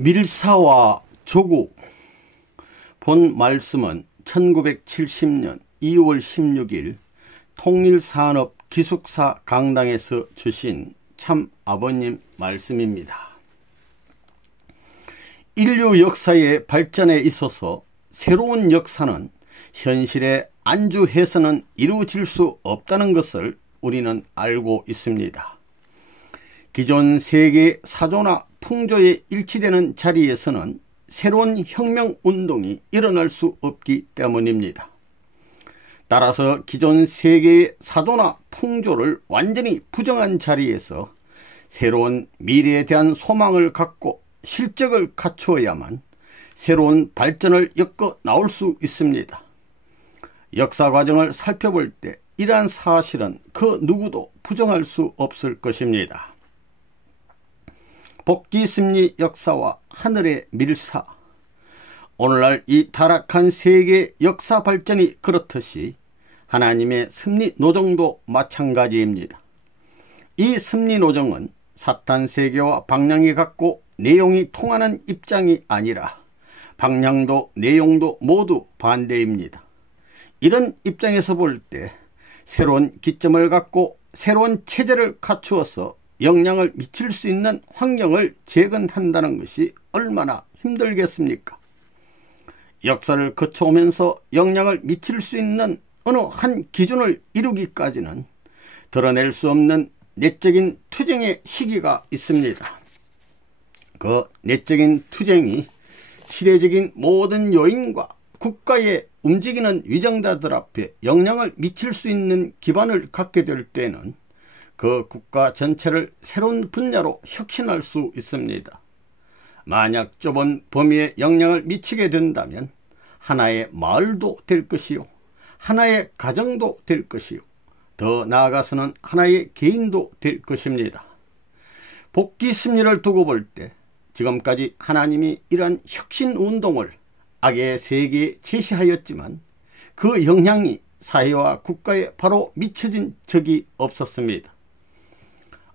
밀사와 조국. 본 말씀은 1970년 2월 16일 통일산업기숙사 강당에서 주신 참 아버님 말씀입니다. 인류 역사의 발전에 있어서 새로운 역사는 현실에 안주해서는 이루어질 수 없다는 것을 우리는 알고 있습니다. 기존 세계 사조나 풍조에 일치되는 자리에서는 새로운 혁명운동이 일어날 수 없기 때문입니다. 따라서 기존 세계의 사조나 풍조를 완전히 부정한 자리에서 새로운 미래에 대한 소망을 갖고 실적을 갖추어야만 새로운 발전을 엮어 나올 수 있습니다. 역사 과정을 살펴볼 때 이러한 사실은 그 누구도 부정할 수 없을 것입니다. 복지심리 역사와 하늘의 밀사. 오늘날 이 타락한 세계의 역사 발전이 그렇듯이 하나님의 섭리 노정도 마찬가지입니다. 이 섭리 노정은 사탄 세계와 방향이 같고 내용이 통하는 입장이 아니라 방향도 내용도 모두 반대입니다. 이런 입장에서 볼 때 새로운 기점을 갖고 새로운 체제를 갖추어서 영향을 미칠 수 있는 환경을 재건한다는 것이 얼마나 힘들겠습니까? 역사를 거쳐오면서 영향을 미칠 수 있는 어느 한 기준을 이루기까지는 드러낼 수 없는 내적인 투쟁의 시기가 있습니다. 그 내적인 투쟁이 시대적인 모든 요인과 국가의 움직이는 위정자들 앞에 영향을 미칠 수 있는 기반을 갖게 될 때는 그 국가 전체를 새로운 분야로 혁신할 수 있습니다. 만약 좁은 범위에 영향을 미치게 된다면 하나의 마을도 될 것이요, 하나의 가정도 될 것이요, 더 나아가서는 하나의 개인도 될 것입니다. 복지 심리를 두고 볼 때 지금까지 하나님이 이러한 혁신운동을 악의 세계에 제시하였지만 그 영향이 사회와 국가에 바로 미쳐진 적이 없었습니다.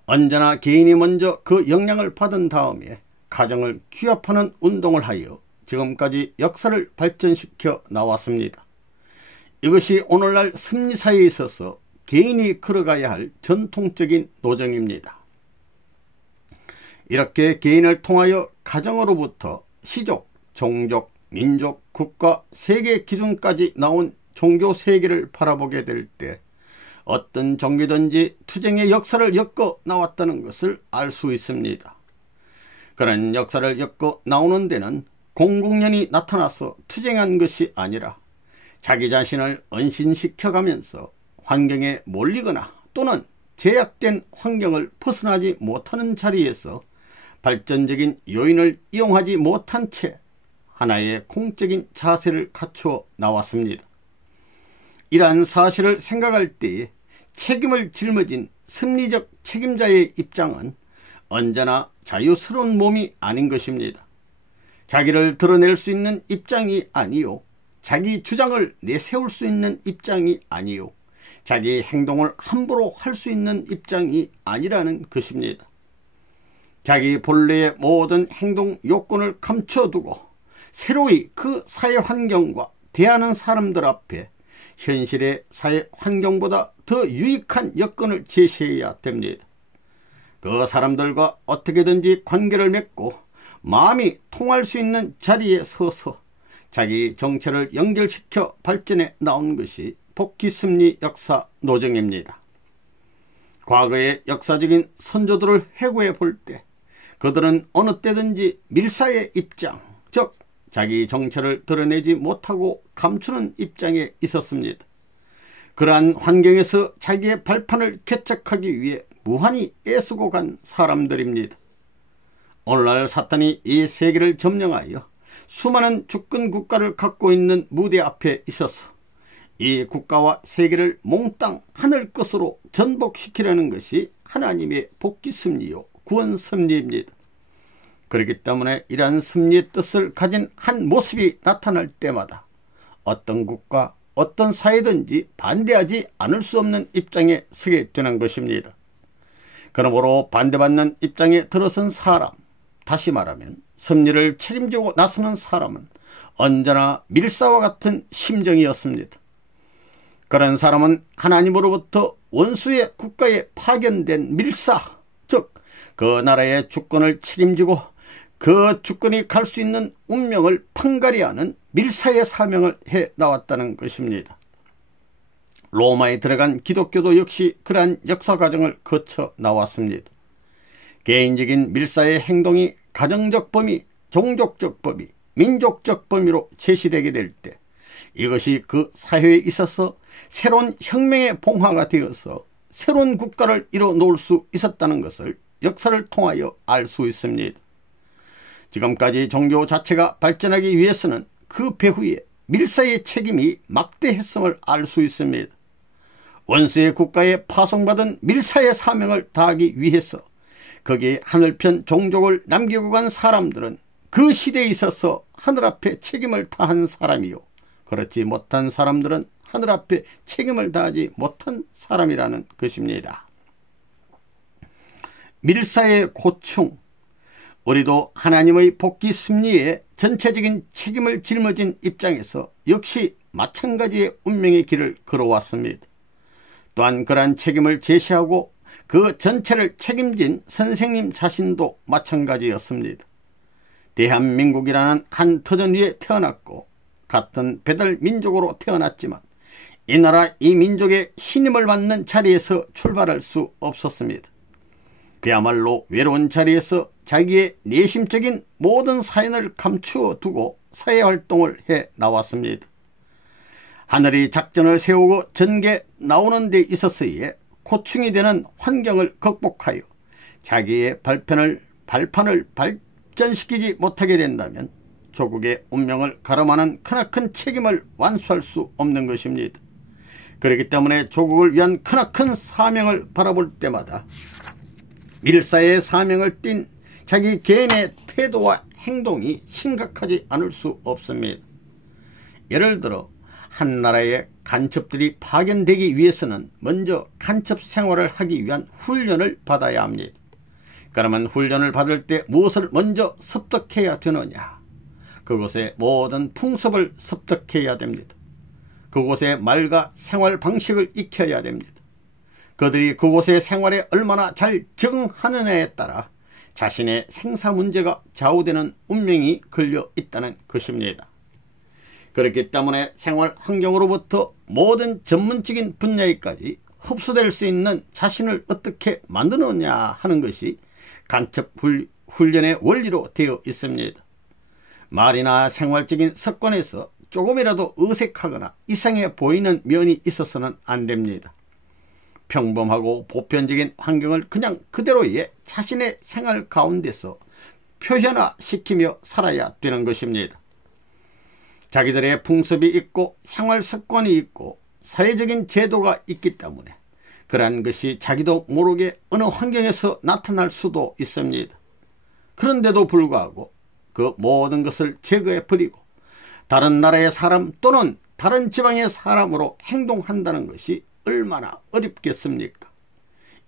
언제나 개인이 먼저 그 영향을 받은 다음에 가정을 규합하는 운동을 하여 지금까지 역사를 발전시켜 나왔습니다. 이것이 오늘날 승리사회에 있어서 개인이 걸어가야 할 전통적인 노정입니다. 이렇게 개인을 통하여 가정으로부터 시족, 종족, 민족, 국가, 세계 기준까지 나온 종교 세계를 바라보게 될 때 어떤 종교든지 투쟁의 역사를 엮어 나왔다는 것을 알 수 있습니다. 그런 역사를 엮어 나오는 데는 공공연히 나타나서 투쟁한 것이 아니라 자기 자신을 은신시켜가면서 환경에 몰리거나 또는 제약된 환경을 벗어나지 못하는 자리에서 발전적인 요인을 이용하지 못한 채 하나의 공적인 자세를 갖추어 나왔습니다. 이러한 사실을 생각할 때에 책임을 짊어진 섭리적 책임자의 입장은 언제나 자유스러운 몸이 아닌 것입니다. 자기를 드러낼 수 있는 입장이 아니요, 자기 주장을 내세울 수 있는 입장이 아니요, 자기 행동을 함부로 할 수 있는 입장이 아니라는 것입니다. 자기 본래의 모든 행동 요건을 감춰두고 새로이 그 사회 환경과 대하는 사람들 앞에 현실의 사회 환경보다 더 유익한 여건을 제시해야 됩니다. 그 사람들과 어떻게든지 관계를 맺고 마음이 통할 수 있는 자리에 서서 자기 정체를 연결시켜 발전해 나온 것이 복지심리 역사 노정입니다. 과거의 역사적인 선조들을 회고해 볼 때 그들은 어느 때든지 밀사의 입장, 즉 자기 정체를 드러내지 못하고 감추는 입장에 있었습니다. 그러한 환경에서 자기의 발판을 개척하기 위해 무한히 애쓰고 간 사람들입니다. 오늘날 사탄이 이 세계를 점령하여 수많은 주권 국가를 갖고 있는 무대 앞에 있어서 이 국가와 세계를 몽땅 하늘 끝으로 전복시키려는 것이 하나님의 복지 섭리요 구원 섭리입니다. 그렇기 때문에 이러한 섭리의 뜻을 가진 한 모습이 나타날 때마다 어떤 국가, 어떤 사회든지 반대하지 않을 수 없는 입장에 서게 되는 것입니다. 그러므로 반대받는 입장에 들어선 사람, 다시 말하면 섭리를 책임지고 나서는 사람은 언제나 밀사와 같은 심정이었습니다. 그런 사람은 하나님으로부터 원수의 국가에 파견된 밀사, 즉 그 나라의 주권을 책임지고 그 주권이 갈 수 있는 운명을 판가리하는 밀사의 사명을 해 나왔다는 것입니다. 로마에 들어간 기독교도 역시 그러한 역사 과정을 거쳐 나왔습니다. 개인적인 밀사의 행동이 가정적 범위, 종족적 범위, 민족적 범위로 제시되게 될 때 이것이 그 사회에 있어서 새로운 혁명의 봉화가 되어서 새로운 국가를 이뤄놓을 수 있었다는 것을 역사를 통하여 알 수 있습니다. 지금까지 종교 자체가 발전하기 위해서는 그 배후에 밀사의 책임이 막대했음을 알 수 있습니다. 원수의 국가에 파송받은 밀사의 사명을 다하기 위해서 거기에 하늘편 종족을 남기고 간 사람들은 그 시대에 있어서 하늘 앞에 책임을 다한 사람이요, 그렇지 못한 사람들은 하늘 앞에 책임을 다하지 못한 사람이라는 것입니다. 밀사의 고충, 우리도 하나님의 복귀 섭리에 전체적인 책임을 짊어진 입장에서 역시 마찬가지의 운명의 길을 걸어왔습니다. 또한 그러한 책임을 제시하고 그 전체를 책임진 선생님 자신도 마찬가지였습니다. 대한민국이라는 한 터전 위에 태어났고 같은 배달 민족으로 태어났지만 이 나라 이 민족의 신임을 받는 자리에서 출발할 수 없었습니다. 그야말로 외로운 자리에서 자기의 내심적인 모든 사연을 감추어 두고 사회활동을 해 나왔습니다. 하늘이 작전을 세우고 전개 나오는 데 있어서의 고충이 되는 환경을 극복하여 자기의 발판을 발전시키지 못하게 된다면 조국의 운명을 가름하는 크나큰 책임을 완수할 수 없는 것입니다. 그렇기 때문에 조국을 위한 크나큰 사명을 바라볼 때마다 밀사의 사명을 띤 자기 개인의 태도와 행동이 심각하지 않을 수 없습니다. 예를 들어 한 나라의 간첩들이 파견되기 위해서는 먼저 간첩 생활을 하기 위한 훈련을 받아야 합니다. 그러면 훈련을 받을 때 무엇을 먼저 습득해야 되느냐? 그곳의 모든 풍습을 습득해야 됩니다. 그곳의 말과 생활 방식을 익혀야 됩니다. 그들이 그곳의 생활에 얼마나 잘 적응하느냐에 따라 자신의 생사 문제가 좌우되는 운명이 걸려 있다는 것입니다. 그렇기 때문에 생활 환경으로부터 모든 전문적인 분야에까지 흡수될 수 있는 자신을 어떻게 만드느냐 하는 것이 간첩 훈련의 원리로 되어 있습니다. 말이나 생활적인 습관에서 조금이라도 어색하거나 이상해 보이는 면이 있어서는 안 됩니다. 평범하고 보편적인 환경을 그냥 그대로의 자신의 생활 가운데서 표현화시키며 살아야 되는 것입니다. 자기들의 풍습이 있고 생활 습관이 있고 사회적인 제도가 있기 때문에 그러한 것이 자기도 모르게 어느 환경에서 나타날 수도 있습니다. 그런데도 불구하고 그 모든 것을 제거해 버리고 다른 나라의 사람 또는 다른 지방의 사람으로 행동한다는 것이 얼마나 어렵겠습니까?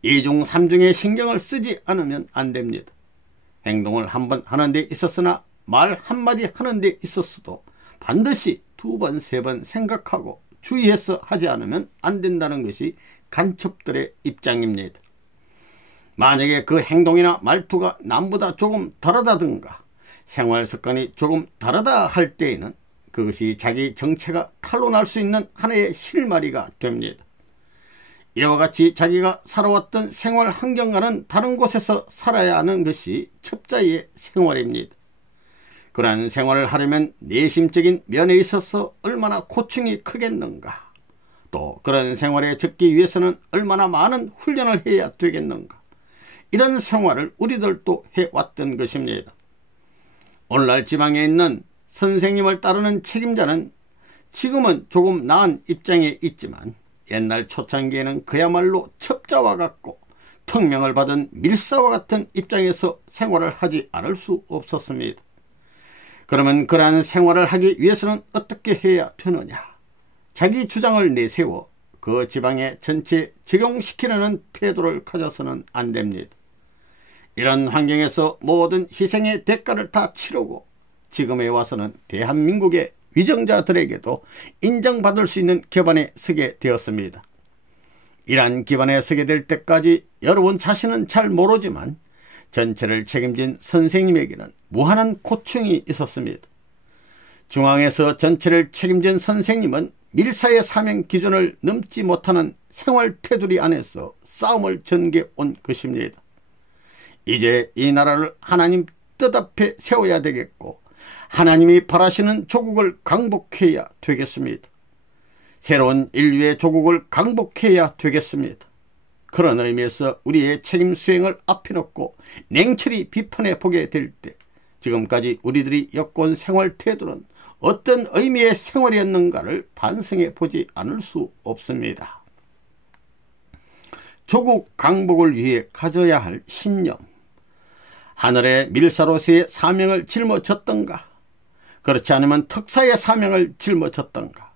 이중 삼중의 신경을 쓰지 않으면 안 됩니다. 행동을 한번 하는 데 있었으나 말 한마디 하는 데 있었어도 반드시 두 번, 세 번 생각하고 주의해서 하지 않으면 안 된다는 것이 간첩들의 입장입니다. 만약에 그 행동이나 말투가 남보다 조금 다르다든가 생활 습관이 조금 다르다 할 때에는 그것이 자기 정체가 탄로날 수 있는 하나의 실마리가 됩니다. 이와 같이 자기가 살아왔던 생활 환경과는 다른 곳에서 살아야 하는 것이 첩자의 생활입니다. 그러한 생활을 하려면 내심적인 면에 있어서 얼마나 고충이 크겠는가, 또 그런 생활에 적기 위해서는 얼마나 많은 훈련을 해야 되겠는가, 이런 생활을 우리들도 해왔던 것입니다. 오늘날 지방에 있는 선생님을 따르는 책임자는 지금은 조금 나은 입장에 있지만 옛날 초창기에는 그야말로 첩자와 같고 특명을 받은 밀사와 같은 입장에서 생활을 하지 않을 수 없었습니다. 그러면 그러한 생활을 하기 위해서는 어떻게 해야 되느냐? 자기 주장을 내세워 그 지방에 전체 적용시키려는 태도를 가져서는 안 됩니다. 이런 환경에서 모든 희생의 대가를 다 치르고 지금에 와서는 대한민국의 위정자들에게도 인정받을 수 있는 기반에 서게 되었습니다. 이러한 기반에 서게 될 때까지 여러분 자신은 잘 모르지만 전체를 책임진 선생님에게는 무한한 고충이 있었습니다. 중앙에서 전체를 책임진 선생님은 밀사의 사명 기준을 넘지 못하는 생활 테두리 안에서 싸움을 전개온 것입니다. 이제 이 나라를 하나님 뜻 앞에 세워야 되겠고 하나님이 바라시는 조국을 강복해야 되겠습니다. 새로운 인류의 조국을 강복해야 되겠습니다. 그런 의미에서 우리의 책임 수행을 앞에 놓고 냉철히 비판해 보게 될 때 지금까지 우리들이 엮어온 생활 태도는 어떤 의미의 생활이었는가를 반성해 보지 않을 수 없습니다. 조국 강복을 위해 가져야 할 신념, 하늘의 밀사로서의 사명을 짊어졌던가, 그렇지 않으면 특사의 사명을 짊어졌던가,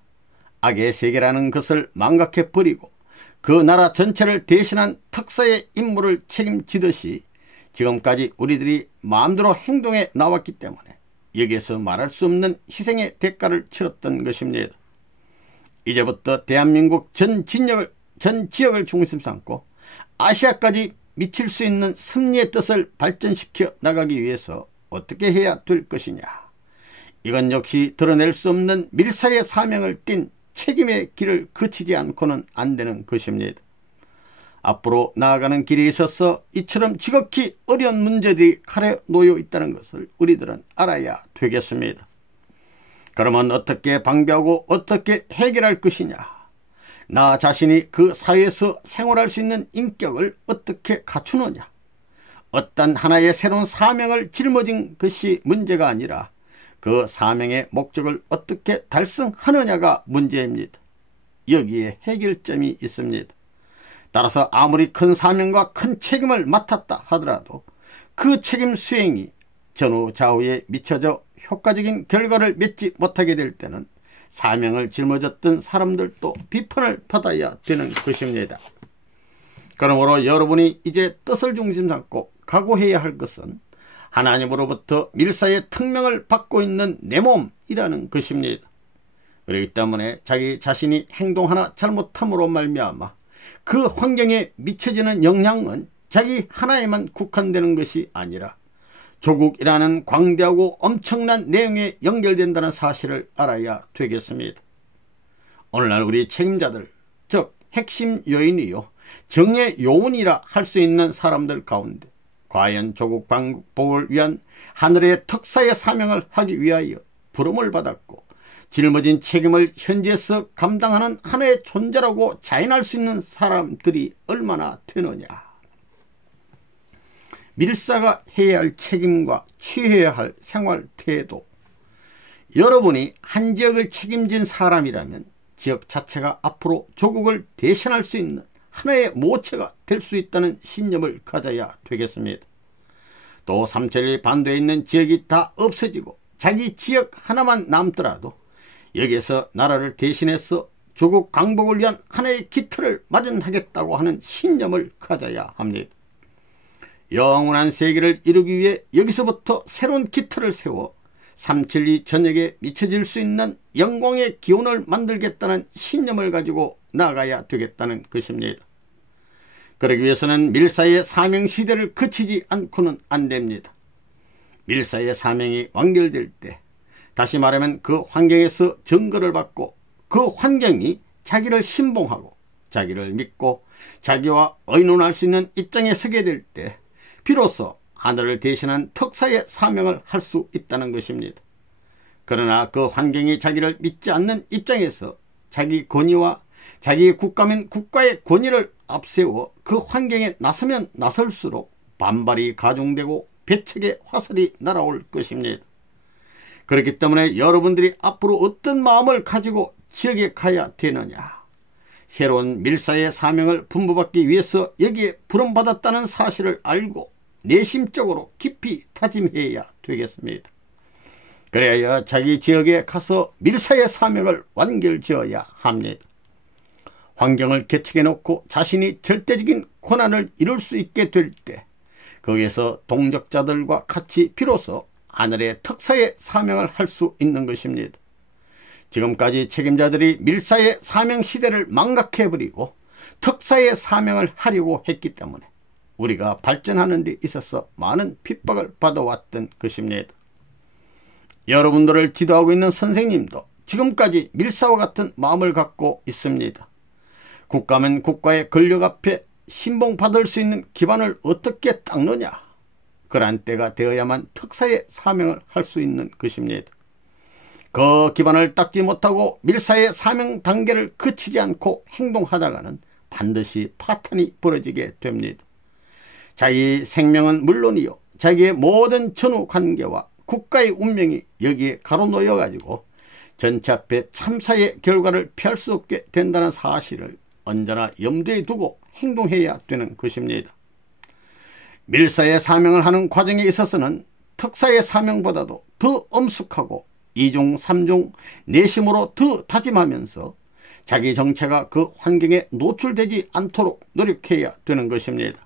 악의 세계라는 것을 망각해 버리고 그 나라 전체를 대신한 특사의 임무를 책임지듯이 지금까지 우리들이 마음대로 행동해 나왔기 때문에 여기에서 말할 수 없는 희생의 대가를 치렀던 것입니다. 이제부터 대한민국 전 지역을 중심 삼고 아시아까지 미칠 수 있는 승리의 뜻을 발전시켜 나가기 위해서 어떻게 해야 될 것이냐. 이건 역시 드러낼 수 없는 밀사의 사명을 띤 책임의 길을 거치지 않고는 안 되는 것입니다. 앞으로 나아가는 길에 있어서 이처럼 지극히 어려운 문제들이 칼에 놓여 있다는 것을 우리들은 알아야 되겠습니다. 그러면 어떻게 방비하고 어떻게 해결할 것이냐, 나 자신이 그 사회에서 생활할 수 있는 인격을 어떻게 갖추느냐, 어떤 하나의 새로운 사명을 짊어진 것이 문제가 아니라 그 사명의 목적을 어떻게 달성하느냐가 문제입니다. 여기에 해결점이 있습니다. 따라서 아무리 큰 사명과 큰 책임을 맡았다 하더라도 그 책임 수행이 전후 좌우에 미쳐져 효과적인 결과를 맺지 못하게 될 때는 사명을 짊어졌던 사람들도 비판을 받아야 되는 것입니다. 그러므로 여러분이 이제 뜻을 중심 삼고 각오해야 할 것은 하나님으로부터 밀사의 특명을 받고 있는 내 몸이라는 것입니다. 그렇기 때문에 자기 자신이 행동 하나 잘못함으로 말미암아 그 환경에 미쳐지는 영향은 자기 하나에만 국한되는 것이 아니라 조국이라는 광대하고 엄청난 내용에 연결된다는 사실을 알아야 되겠습니다. 오늘날 우리 책임자들, 즉 핵심 요인이요 정의 요원이라 할 수 있는 사람들 가운데 과연 조국 광복을 위한 하늘의 특사의 사명을 하기 위하여 부름을 받았고 짊어진 책임을 현지에서 감당하는 하나의 존재라고 자인할 수 있는 사람들이 얼마나 되느냐. 밀사가 해야 할 책임과 취해야 할 생활 태도, 여러분이 한 지역을 책임진 사람이라면 지역 자체가 앞으로 조국을 대신할 수 있는 하나의 모체가 될 수 있다는 신념을 가져야 되겠습니다. 또 삼천리 반도에 있는 지역이 다 없어지고 자기 지역 하나만 남더라도 여기에서 나라를 대신해서 조국 강복을 위한 하나의 기틀을 마련하겠다고 하는 신념을 가져야 합니다. 영원한 세계를 이루기 위해 여기서부터 새로운 기틀을 세워 삼천리 전역에 미쳐질 수 있는 영광의 기원을 만들겠다는 신념을 가지고 나아가야 되겠다는 것입니다. 그러기 위해서는 밀사의 사명 시대를 거치지 않고는 안 됩니다. 밀사의 사명이 완결될 때 다시 말하면 그 환경에서 증거를 받고 그 환경이 자기를 신봉하고 자기를 믿고 자기와 의논할 수 있는 입장에 서게 될 때 비로소 하늘을 대신한 특사의 사명을 할 수 있다는 것입니다. 그러나 그 환경이 자기를 믿지 않는 입장에서 자기 권위와 자기 국가면 국가의 권위를 앞세워 그 환경에 나서면 나설수록 반발이 가중되고 배척의 화살이 날아올 것입니다. 그렇기 때문에 여러분들이 앞으로 어떤 마음을 가지고 지역에 가야 되느냐, 새로운 밀사의 사명을 분부받기 위해서 여기에 부름받았다는 사실을 알고 내심적으로 깊이 다짐해야 되겠습니다. 그래야 자기 지역에 가서 밀사의 사명을 완결지어야 합니다. 환경을 개척해 놓고 자신이 절대적인 권한을 이룰 수 있게 될 때 거기에서 동력자들과 같이 비로소 하늘의 특사의 사명을 할 수 있는 것입니다. 지금까지 책임자들이 밀사의 사명 시대를 망각해버리고 특사의 사명을 하려고 했기 때문에 우리가 발전하는 데 있어서 많은 핍박을 받아왔던 것입니다. 여러분들을 지도하고 있는 선생님도 지금까지 밀사와 같은 마음을 갖고 있습니다. 국가면 국가의 권력 앞에 신봉받을 수 있는 기반을 어떻게 닦느냐, 그러한 때가 되어야만 특사의 사명을 할 수 있는 것입니다. 그 기반을 닦지 못하고 밀사의 사명 단계를 그치지 않고 행동하다가는 반드시 파탄이 벌어지게 됩니다. 자기 생명은 물론이요, 자기의 모든 전후 관계와 국가의 운명이 여기에 가로놓여 가지고 전체 앞에 참사의 결과를 피할 수 없게 된다는 사실을 언제나 염두에 두고 행동해야 되는 것입니다. 밀사의 사명을 하는 과정에 있어서는 특사의 사명보다도 더 엄숙하고 이중 삼중 내심으로 더 다짐하면서 자기 정체가 그 환경에 노출되지 않도록 노력해야 되는 것입니다.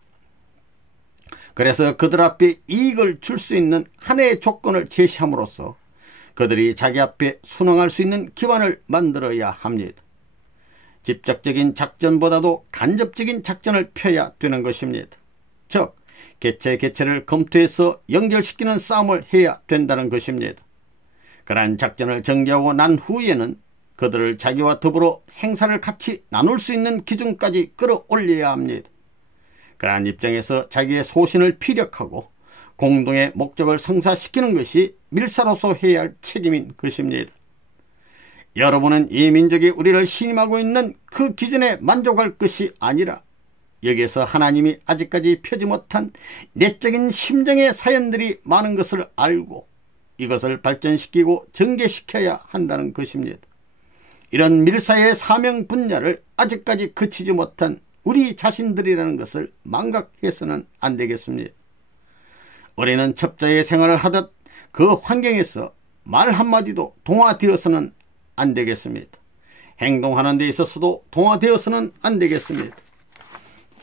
그래서 그들 앞에 이익을 줄 수 있는 하나의 조건을 제시함으로써 그들이 자기 앞에 순응할 수 있는 기반을 만들어야 합니다. 직접적인 작전보다도 간접적인 작전을 펴야 되는 것입니다. 즉, 개체를 검토해서 연결시키는 싸움을 해야 된다는 것입니다. 그러한 작전을 전개하고 난 후에는 그들을 자기와 더불어 생사를 같이 나눌 수 있는 기준까지 끌어올려야 합니다. 그러한 입장에서 자기의 소신을 피력하고 공동의 목적을 성사시키는 것이 밀사로서 해야 할 책임인 것입니다. 여러분은 이 민족이 우리를 신임하고 있는 그 기준에 만족할 것이 아니라 여기에서 하나님이 아직까지 펴지 못한 내적인 심정의 사연들이 많은 것을 알고 이것을 발전시키고 전개시켜야 한다는 것입니다. 이런 밀사의 사명 분야를 아직까지 그치지 못한 우리 자신들이라는 것을 망각해서는 안 되겠습니다. 우리는 첩자의 생활을 하듯 그 환경에서 말 한마디도 동화되어서는 안 되겠습니다. 행동하는 데 있어서도 동화되어서는 안 되겠습니다.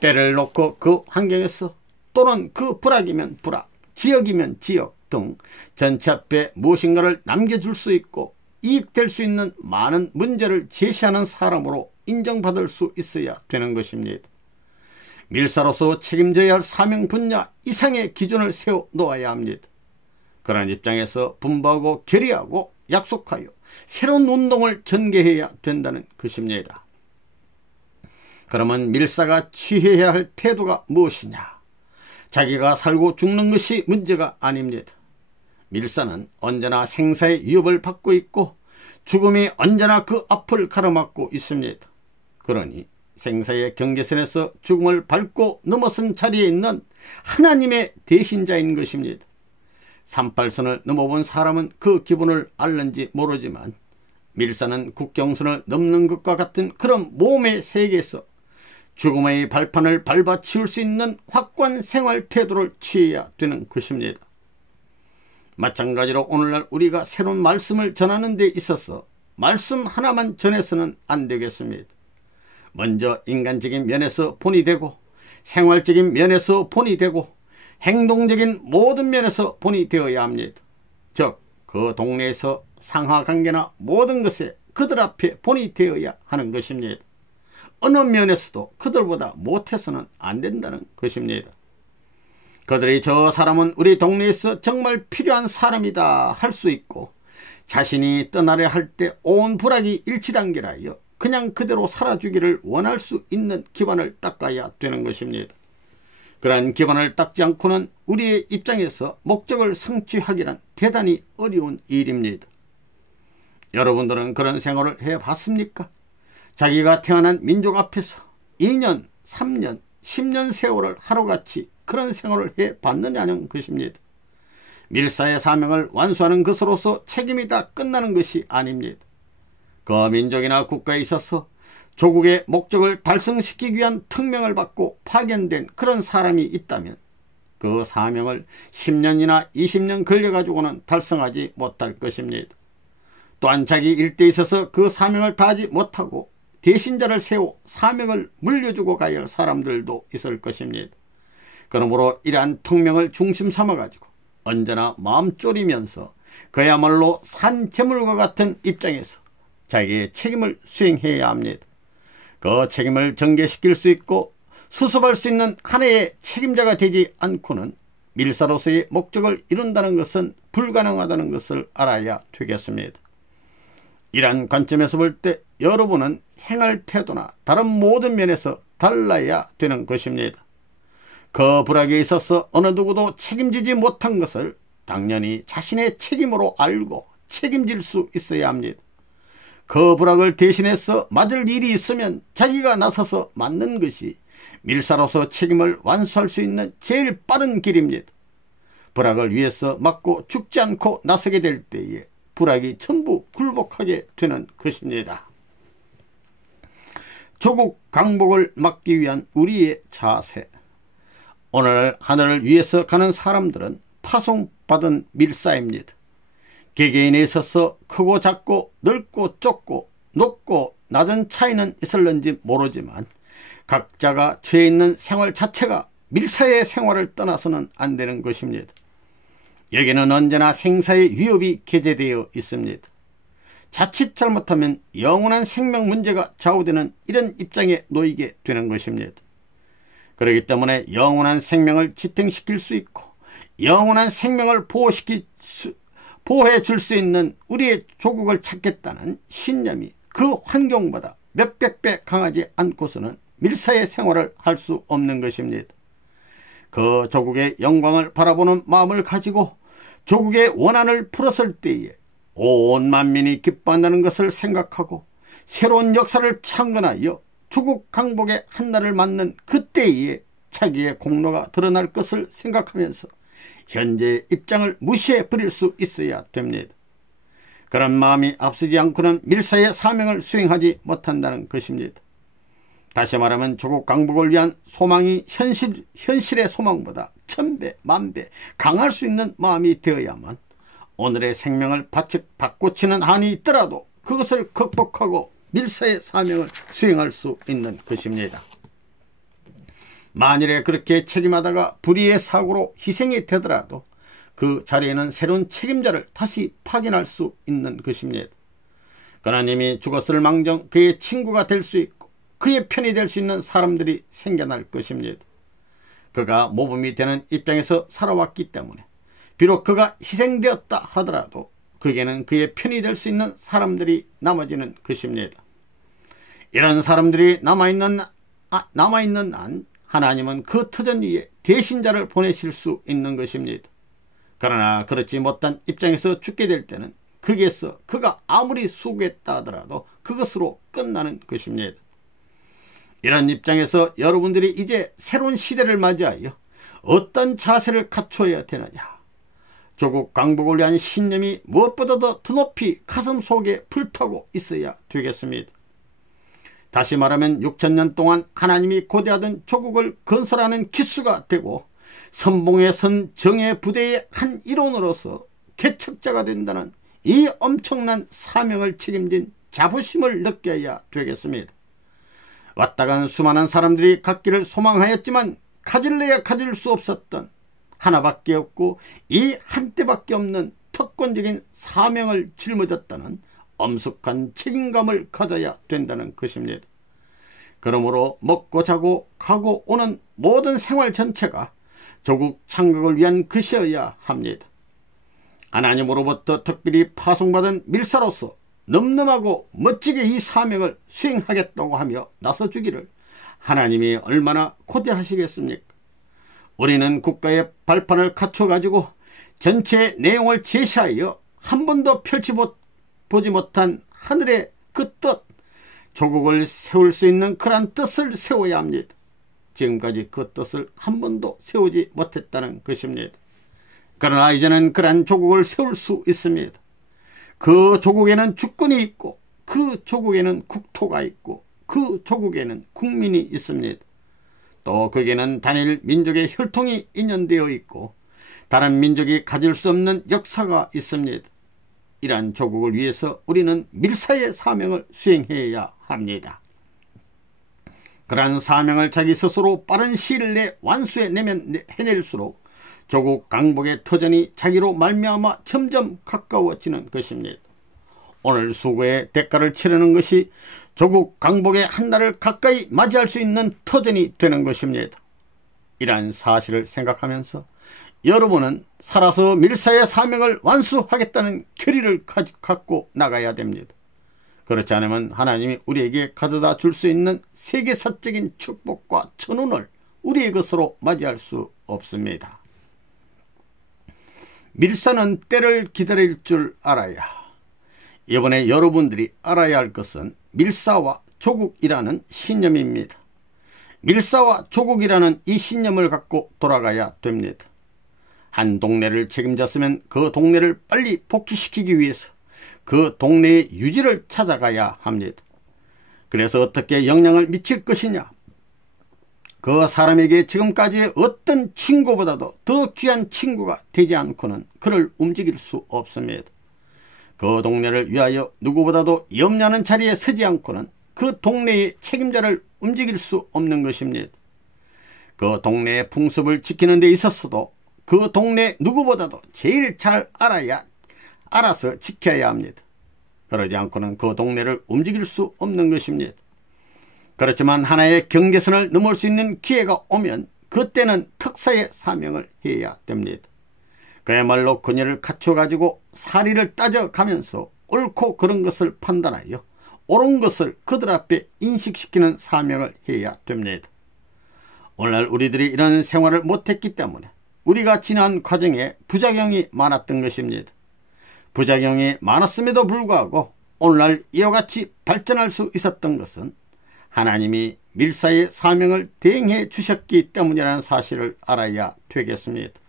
때를 놓고 그 환경에서 또는 그 불악이면 불악, 지역이면 지역 등 전체 앞에 무엇인가를 남겨줄 수 있고 이익될 수 있는 많은 문제를 제시하는 사람으로 인정받을 수 있어야 되는 것입니다. 밀사로서 책임져야 할 사명 분야 이상의 기준을 세워 놓아야 합니다. 그런 입장에서 분부하고 결의하고 약속하여 새로운 운동을 전개해야 된다는 것입니다. 그러면 밀사가 취해야 할 태도가 무엇이냐? 자기가 살고 죽는 것이 문제가 아닙니다. 밀사는 언제나 생사의 위협을 받고 있고 죽음이 언제나 그 앞을 가로막고 있습니다. 그러니 생사의 경계선에서 죽음을 밟고 넘어선 자리에 있는 하나님의 대신자인 것입니다. 38선을 넘어본 사람은 그 기분을 알는지 모르지만 밀사는 국경선을 넘는 것과 같은 그런 몸의 세계에서 죽음의 발판을 밟아 치울 수 있는 확고한 생활 태도를 취해야 되는 것입니다. 마찬가지로 오늘날 우리가 새로운 말씀을 전하는 데 있어서 말씀 하나만 전해서는 안 되겠습니다. 먼저 인간적인 면에서 본이 되고 생활적인 면에서 본이 되고 행동적인 모든 면에서 본이 되어야 합니다. 즉, 그 동네에서 상하관계나 모든 것에 그들 앞에 본이 되어야 하는 것입니다. 어느 면에서도 그들보다 못해서는 안 된다는 것입니다. 그들이 저 사람은 우리 동네에서 정말 필요한 사람이다 할 수 있고 자신이 떠나려 할 때 온 불악이 일치단결하여 그냥 그대로 살아주기를 원할 수 있는 기반을 닦아야 되는 것입니다. 그러한 기반을 닦지 않고는 우리의 입장에서 목적을 성취하기란 대단히 어려운 일입니다. 여러분들은 그런 생활을 해봤습니까? 자기가 태어난 민족 앞에서 2년, 3년, 10년 세월을 하루같이 그런 생활을 해봤느냐는 것입니다. 밀사의 사명을 완수하는 것으로서 책임이 다 끝나는 것이 아닙니다. 그 민족이나 국가에 있어서 조국의 목적을 달성시키기 위한 특명을 받고 파견된 그런 사람이 있다면 그 사명을 10년이나 20년 걸려가지고는 달성하지 못할 것입니다. 또한 자기 일대에 있어서 그 사명을 다하지 못하고 대신자를 세워 사명을 물려주고 가야 할 사람들도 있을 것입니다. 그러므로 이러한 통명을 중심 삼아가지고 언제나 마음 졸이면서 그야말로 산재물과 같은 입장에서 자기의 책임을 수행해야 합니다. 그 책임을 전개시킬 수 있고 수습할 수 있는 하나의 책임자가 되지 않고는 밀사로서의 목적을 이룬다는 것은 불가능하다는 것을 알아야 되겠습니다. 이러한 관점에서 볼 때 여러분은 생활 태도나 다른 모든 면에서 달라야 되는 것입니다. 그 불악에 있어서 어느 누구도 책임지지 못한 것을 당연히 자신의 책임으로 알고 책임질 수 있어야 합니다. 그 불악을 대신해서 맞을 일이 있으면 자기가 나서서 맞는 것이 밀사로서 책임을 완수할 수 있는 제일 빠른 길입니다. 불악을 위해서 맞고 죽지 않고 나서게 될 때에 불악이 전부 굴복하게 되는 것입니다. 조국 강복을 막기 위한 우리의 자세. 오늘 하늘을 위해서 가는 사람들은 파송받은 밀사입니다. 개개인에 있어서 크고 작고 넓고 좁고 높고 낮은 차이는 있을는지 모르지만 각자가 처해 있는 생활 자체가 밀사의 생활을 떠나서는 안 되는 것입니다. 여기는 언제나 생사의 위협이 게재되어 있습니다. 자칫 잘못하면 영원한 생명 문제가 좌우되는 이런 입장에 놓이게 되는 것입니다. 그렇기 때문에 영원한 생명을 지탱시킬 수 있고 영원한 생명을 보호해 줄 수 있는 우리의 조국을 찾겠다는 신념이 그 환경보다 몇백 배 강하지 않고서는 밀사의 생활을 할 수 없는 것입니다. 그 조국의 영광을 바라보는 마음을 가지고 조국의 원한을 풀었을 때에 온 만민이 기뻐한다는 것을 생각하고 새로운 역사를 창건하여 조국 강복의 한날을 맞는 그때에 자기의 공로가 드러날 것을 생각하면서 현재의 입장을 무시해 버릴 수 있어야 됩니다. 그런 마음이 앞서지 않고는 밀사의 사명을 수행하지 못한다는 것입니다. 다시 말하면 조국 강복을 위한 소망이 현실의 소망보다 천배 만배 강할 수 있는 마음이 되어야만 오늘의 생명을 바꿔치는 한이 있더라도 그것을 극복하고 밀사의 사명을 수행할 수 있는 것입니다. 만일에 그렇게 책임하다가 불의의 사고로 희생이 되더라도 그 자리에는 새로운 책임자를 다시 파견할 수 있는 것입니다. 그러님이 죽었을 망정 그의 친구가 될 수 있고 그의 편이 될 수 있는 사람들이 생겨날 것입니다. 그가 모범이 되는 입장에서 살아왔기 때문에 비록 그가 희생되었다 하더라도 그에게는 그의 편이 될 수 있는 사람들이 남아지는 것입니다. 이런 사람들이 남아있는 한 하나님은 그 터전 위에 대신자를 보내실 수 있는 것입니다. 그러나 그렇지 못한 입장에서 죽게 될 때는 거기에서 그가 아무리 수고했다 하더라도 그것으로 끝나는 것입니다. 이런 입장에서 여러분들이 이제 새로운 시대를 맞이하여 어떤 자세를 갖춰야 되느냐. 조국 강복을 위한 신념이 무엇보다도 더 높이 가슴 속에 불타고 있어야 되겠습니다. 다시 말하면 6천년 동안 하나님이 고대하던 조국을 건설하는 기수가 되고 선봉에 선 정예 부대의 한 일원으로서 개척자가 된다는 이 엄청난 사명을 책임진 자부심을 느껴야 되겠습니다. 왔다간 수많은 사람들이 갖기를 소망하였지만 가질래야 가질 수 없었던 하나밖에 없고 이 한때밖에 없는 특권적인 사명을 짊어졌다는 엄숙한 책임감을 가져야 된다는 것입니다. 그러므로 먹고 자고 가고 오는 모든 생활 전체가 조국 창국을 위한 것이어야 합니다. 하나님으로부터 특별히 파송받은 밀사로서 늠름하고 멋지게 이 사명을 수행하겠다고 하며 나서주기를 하나님이 얼마나 고대하시겠습니까? 우리는 국가의 발판을 갖춰가지고 전체 내용을 제시하여 한 번도 펼쳐보지 못한 하늘의 그 뜻, 조국을 세울 수 있는 그러한 뜻을 세워야 합니다. 지금까지 그 뜻을 한 번도 세우지 못했다는 것입니다. 그러나 이제는 그러한 조국을 세울 수 있습니다. 그 조국에는 주권이 있고 그 조국에는 국토가 있고 그 조국에는 국민이 있습니다. 또 거기에는 단일 민족의 혈통이 인연되어 있고 다른 민족이 가질 수 없는 역사가 있습니다. 이러한 조국을 위해서 우리는 밀사의 사명을 수행해야 합니다. 그러한 사명을 자기 스스로 빠른 시일 내에 해낼수록 조국 강복의 터전이 자기로 말미암아 점점 가까워지는 것입니다. 오늘 수고의 대가를 치르는 것이 조국 강복의 한날을 가까이 맞이할 수 있는 터전이 되는 것입니다. 이러한 사실을 생각하면서 여러분은 살아서 밀사의 사명을 완수하겠다는 결의를 갖고 나가야 됩니다. 그렇지 않으면 하나님이 우리에게 가져다 줄 수 있는 세계사적인 축복과 천운을 우리의 것으로 맞이할 수 없습니다. 밀사는 때를 기다릴 줄 알아야. 이번에 여러분들이 알아야 할 것은 밀사와 조국이라는 신념입니다. 밀사와 조국이라는 이 신념을 갖고 돌아가야 됩니다. 한 동네를 책임졌으면 그 동네를 빨리 복귀시키기 위해서 그 동네의 유지를 찾아가야 합니다. 그래서 어떻게 영향을 미칠 것이냐? 그 사람에게 지금까지의 어떤 친구보다도 더 귀한 친구가 되지 않고는 그를 움직일 수 없습니다. 그 동네를 위하여 누구보다도 염려하는 자리에 서지 않고는 그 동네의 책임자를 움직일 수 없는 것입니다. 그 동네의 풍습을 지키는 데 있어서도 그 동네 누구보다도 제일 잘 알아서 지켜야 합니다. 그러지 않고는 그 동네를 움직일 수 없는 것입니다. 그렇지만 하나의 경계선을 넘을 수 있는 기회가 오면 그때는 특사의 사명을 해야 됩니다. 그야말로 그녀를 갖춰가지고 사리를 따져가면서 옳고 그른 것을 판단하여 옳은 것을 그들 앞에 인식시키는 사명을 해야 됩니다. 오늘날 우리들이 이런 생활을 못했기 때문에 우리가 지난 과정에 부작용이 많았던 것입니다. 부작용이 많았음에도 불구하고 오늘날 이와 같이 발전할 수 있었던 것은 하나님이 밀사의 사명을 대행해 주셨기 때문이라는 사실을 알아야 되겠습니다.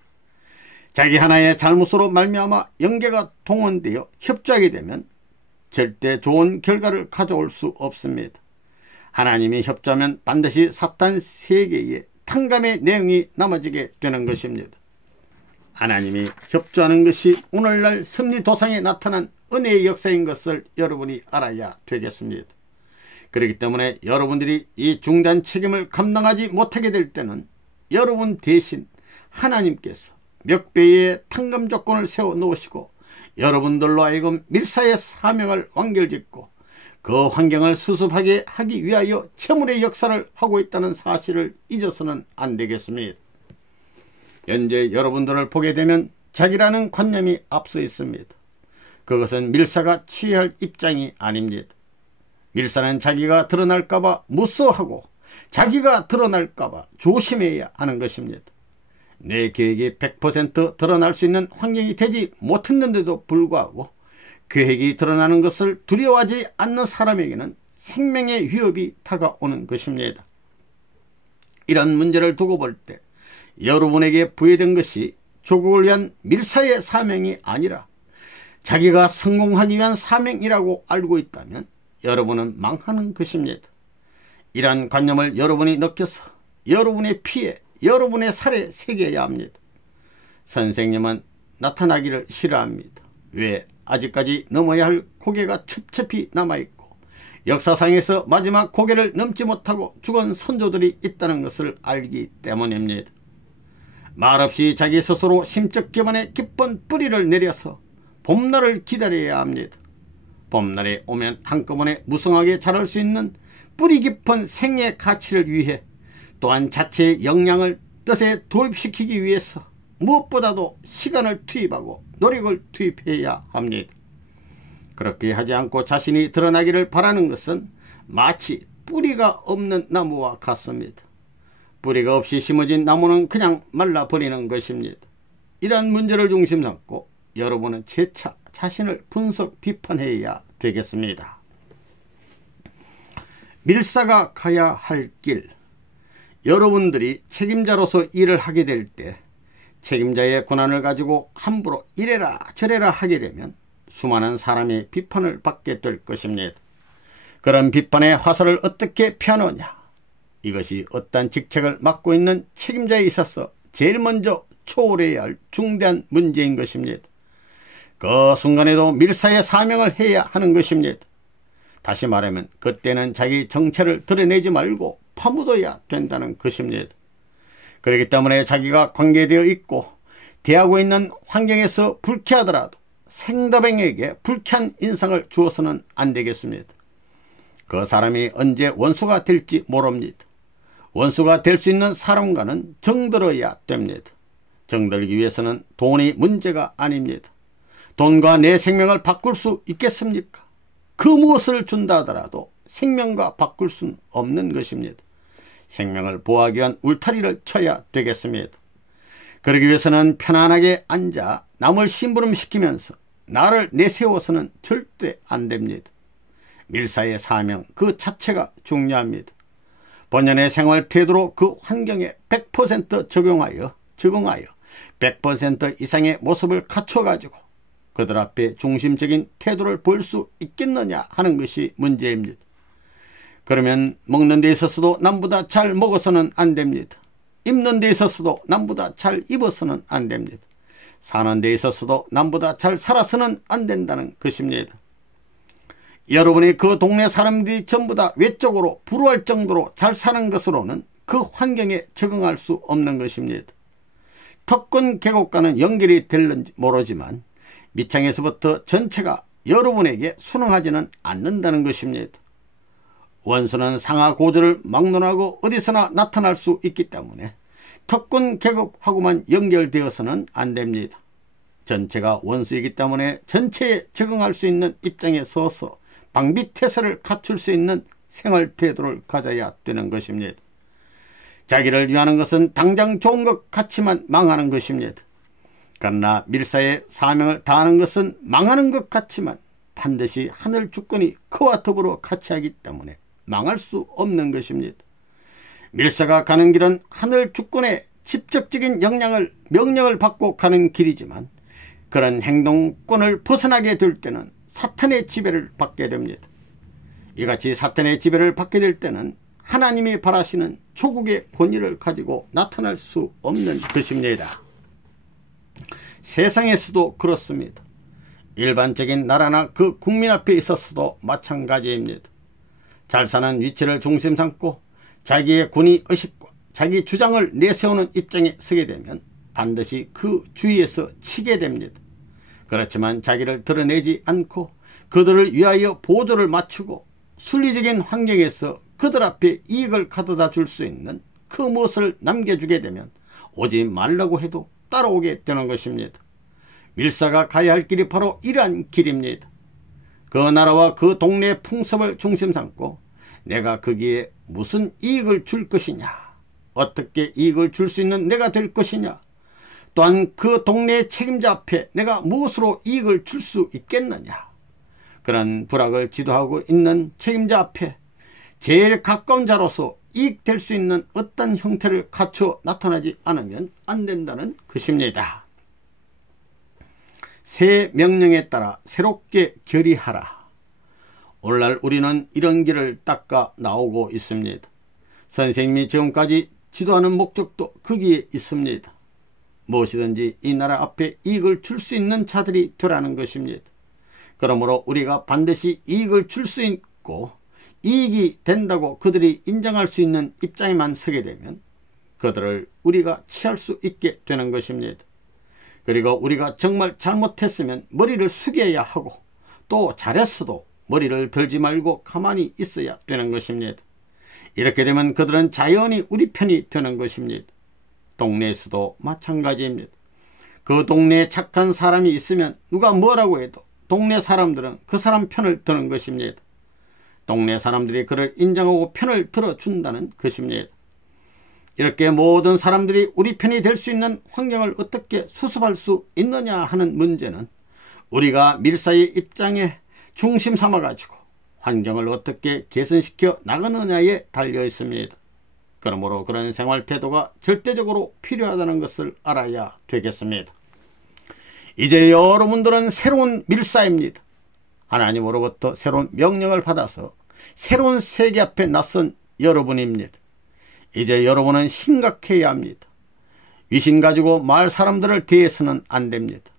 자기 하나의 잘못으로 말미암아 영계가 동원되어 협조하게 되면 절대 좋은 결과를 가져올 수 없습니다. 하나님이 협조하면 반드시 사탄 세계에 탕감의 내용이 남아지게 되는 것입니다. 하나님이 협조하는 것이 오늘날 섭리도상에 나타난 은혜의 역사인 것을 여러분이 알아야 되겠습니다. 그렇기 때문에 여러분들이 이 중대한 책임을 감당하지 못하게 될 때는 여러분 대신 하나님께서 몇 배의 탕감 조건을 세워 놓으시고 여러분들로 하여금 밀사의 사명을 완결짓고 그 환경을 수습하게 하기 위하여 채물의 역사를 하고 있다는 사실을 잊어서는 안 되겠습니다. 현재 여러분들을 보게 되면 자기라는 관념이 앞서 있습니다. 그것은 밀사가 취할 입장이 아닙니다. 밀사는 자기가 드러날까봐 무서워하고 자기가 드러날까봐 조심해야 하는 것입니다. 내 계획이 100% 드러날 수 있는 환경이 되지 못했는데도 불구하고 계획이 드러나는 것을 두려워하지 않는 사람에게는 생명의 위협이 다가오는 것입니다. 이런 문제를 두고 볼 때 여러분에게 부여된 것이 조국을 위한 밀사의 사명이 아니라 자기가 성공하기 위한 사명이라고 알고 있다면 여러분은 망하는 것입니다. 이러한 관념을 여러분이 느껴서 여러분의 피에 여러분의 살에 새겨야 합니다. 선생님은 나타나기를 싫어합니다. 왜? 아직까지 넘어야 할 고개가 첩첩이 남아있고 역사상에서 마지막 고개를 넘지 못하고 죽은 선조들이 있다는 것을 알기 때문입니다. 말없이 자기 스스로 심적 기반에 깊은 뿌리를 내려서 봄날을 기다려야 합니다. 봄날에 오면 한꺼번에 무성하게 자랄 수 있는 뿌리 깊은 생의 가치를 위해 또한 자체의 역량을 뜻에 도입시키기 위해서 무엇보다도 시간을 투입하고 노력을 투입해야 합니다. 그렇게 하지 않고 자신이 드러나기를 바라는 것은 마치 뿌리가 없는 나무와 같습니다. 뿌리가 없이 심어진 나무는 그냥 말라버리는 것입니다. 이러한 문제를 중심 삼고 여러분은 재차 자신을 분석 비판해야 되겠습니다. 밀사가 가야 할 길. 여러분들이 책임자로서 일을 하게 될 때 책임자의 권한을 가지고 함부로 이래라 저래라 하게 되면 수많은 사람의 비판을 받게 될 것입니다. 그런 비판의 화살을 어떻게 피하느냐? 이것이 어떤 직책을 맡고 있는 책임자에 있어서 제일 먼저 초월해야 할 중대한 문제인 것입니다. 그 순간에도 밀사의 사명을 해야 하는 것입니다. 다시 말하면 그때는 자기 정체를 드러내지 말고 파묻어야 된다는 것입니다. 그렇기 때문에 자기가 관계되어 있고 대하고 있는 환경에서 불쾌하더라도 상대방에게 불쾌한 인상을 주어서는 안 되겠습니다. 그 사람이 언제 원수가 될지 모릅니다. 원수가 될 수 있는 사람과는 정들어야 됩니다. 정들기 위해서는 돈이 문제가 아닙니다. 돈과 내 생명을 바꿀 수 있겠습니까? 그 무엇을 준다 하더라도 생명과 바꿀 수는 없는 것입니다. 생명을 보호하기 위한 울타리를 쳐야 되겠습니다. 그러기 위해서는 편안하게 앉아 남을 심부름시키면서 나를 내세워서는 절대 안 됩니다. 밀사의 사명 그 자체가 중요합니다. 본연의 생활 태도로 그 환경에 100% 적응하여 100% 이상의 모습을 갖춰가지고 그들 앞에 중심적인 태도를 보일 수 있겠느냐 하는 것이 문제입니다. 그러면 먹는 데 있어서도 남보다 잘 먹어서는 안 됩니다. 입는 데 있어서도 남보다 잘 입어서는 안 됩니다. 사는 데 있어서도 남보다 잘 살아서는 안 된다는 것입니다. 여러분이 그 동네 사람들이 전부 다 외적으로 불우할 정도로 잘 사는 것으로는 그 환경에 적응할 수 없는 것입니다. 턱권 계곡과는 연결이 될는지 모르지만 밑창에서부터 전체가 여러분에게 순응하지는 않는다는 것입니다. 원수는 상하 고조를 막론하고 어디서나 나타날 수 있기 때문에 턱권 계급하고만 연결되어서는 안 됩니다. 전체가 원수이기 때문에 전체에 적응할 수 있는 입장에 서서 방비태세를 갖출 수 있는 생활 태도를 가져야 되는 것입니다. 자기를 위하는 것은 당장 좋은 것 같지만 망하는 것입니다. 그러나 밀사의 사명을 다하는 것은 망하는 것 같지만 반드시 하늘 주권이 그와 더불어 같이 하기 때문에 망할 수 없는 것입니다. 밀사가 가는 길은 하늘 주권의 직접적인 명령을 받고 가는 길이지만 그런 행동권을 벗어나게 될 때는 사탄의 지배를 받게 됩니다. 이같이 사탄의 지배를 받게 될 때는 하나님이 바라시는 조국의 본의를 가지고 나타날 수 없는 것입니다. 세상에서도 그렇습니다. 일반적인 나라나 그 국민 앞에 있어서도 마찬가지입니다. 잘 사는 위치를 중심 삼고 자기의 군의 의식과 자기 주장을 내세우는 입장에 서게 되면 반드시 그 주위에서 치게 됩니다. 그렇지만 자기를 드러내지 않고 그들을 위하여 보조를 맞추고 순리적인 환경에서 그들 앞에 이익을 가져다 줄 수 있는 그 무엇을 남겨주게 되면 오지 말라고 해도 따라오게 되는 것입니다. 밀사가 가야 할 길이 바로 이러한 길입니다. 그 나라와 그 동네의 풍습을 중심 삼고 내가 거기에 무슨 이익을 줄 것이냐, 어떻게 이익을 줄 수 있는 내가 될 것이냐, 또한 그 동네의 책임자 앞에 내가 무엇으로 이익을 줄 수 있겠느냐, 그런 불악을 지도하고 있는 책임자 앞에 제일 가까운 자로서 이익될 수 있는 어떤 형태를 갖춰 나타나지 않으면 안 된다는 것입니다. 새 명령에 따라 새롭게 결의하라. 오늘날 우리는 이런 길을 닦아 나오고 있습니다. 선생님이 지금까지 지도하는 목적도 거기에 있습니다. 무엇이든지 이 나라 앞에 이익을 줄 수 있는 자들이 되라는 것입니다. 그러므로 우리가 반드시 이익을 줄 수 있고 이익이 된다고 그들이 인정할 수 있는 입장에만 서게 되면 그들을 우리가 취할 수 있게 되는 것입니다. 그리고 우리가 정말 잘못했으면 머리를 숙여야 하고 또 잘했어도 머리를 들지 말고 가만히 있어야 되는 것입니다. 이렇게 되면 그들은 자연히 우리 편이 되는 것입니다. 동네에서도 마찬가지입니다. 그 동네에 착한 사람이 있으면 누가 뭐라고 해도 동네 사람들은 그 사람 편을 드는 것입니다. 동네 사람들이 그를 인정하고 편을 들어준다는 것입니다. 이렇게 모든 사람들이 우리 편이 될 수 있는 환경을 어떻게 수습할 수 있느냐 하는 문제는 우리가 밀사의 입장에 중심 삼아가지고 환경을 어떻게 개선시켜 나가느냐에 달려 있습니다. 그러므로 그런 생활 태도가 절대적으로 필요하다는 것을 알아야 되겠습니다. 이제 여러분들은 새로운 밀사입니다. 하나님으로부터 새로운 명령을 받아서 새로운 세계 앞에 나선 여러분입니다. 이제 여러분은 심각해야 합니다. 위신 가지고 말 사람들을 대해서는 안 됩니다.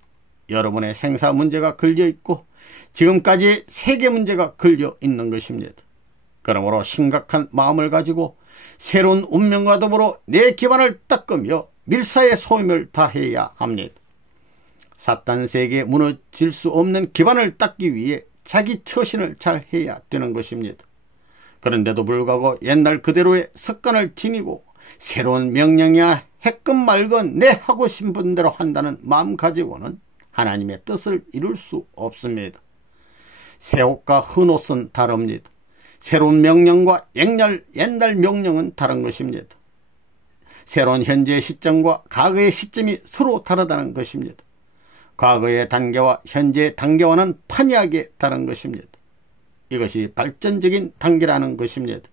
여러분의 생사 문제가 걸려있고 지금까지 세계 문제가 걸려 있는 것입니다. 그러므로 심각한 마음을 가지고 새로운 운명과 더불어 내 기반을 닦으며 밀사의 소임을 다해야 합니다. 사탄 세계에 무너질 수 없는 기반을 닦기 위해 자기 처신을 잘 해야 되는 것입니다. 그런데도 불구하고 옛날 그대로의 습관을 지니고 새로운 명령이야 했건 말건 내 하고 싶은 대로 한다는 마음 가지고는 하나님의 뜻을 이룰 수 없습니다. 새 옷과 헌 옷은 다릅니다. 새로운 명령과 옛날 명령은 다른 것입니다. 새로운 현재의 시점과 과거의 시점이 서로 다르다는 것입니다. 과거의 단계와 현재의 단계와는 판이하게 다른 것입니다. 이것이 발전적인 단계라는 것입니다.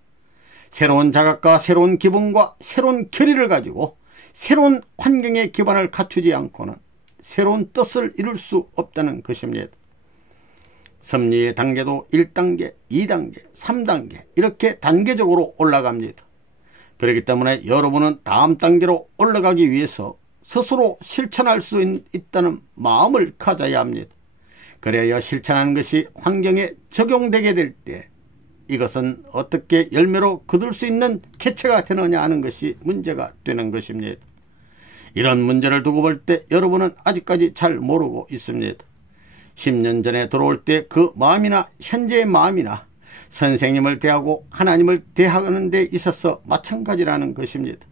새로운 자각과 새로운 기분과 새로운 결의를 가지고 새로운 환경의 기반을 갖추지 않고는 새로운 뜻을 이룰 수 없다는 것입니다. 섭리의 단계도 1단계, 2단계, 3단계 이렇게 단계적으로 올라갑니다. 그렇기 때문에 여러분은 다음 단계로 올라가기 위해서 스스로 실천할 수 있다는 마음을 가져야 합니다. 그래야 실천하는 것이 환경에 적용되게 될 때 이것은 어떻게 열매로 거둘 수 있는 개체가 되느냐 하는 것이 문제가 되는 것입니다. 이런 문제를 두고 볼 때 여러분은 아직까지 잘 모르고 있습니다. 10년 전에 들어올 때 그 마음이나 현재의 마음이나 선생님을 대하고 하나님을 대하는 데 있어서 마찬가지라는 것입니다.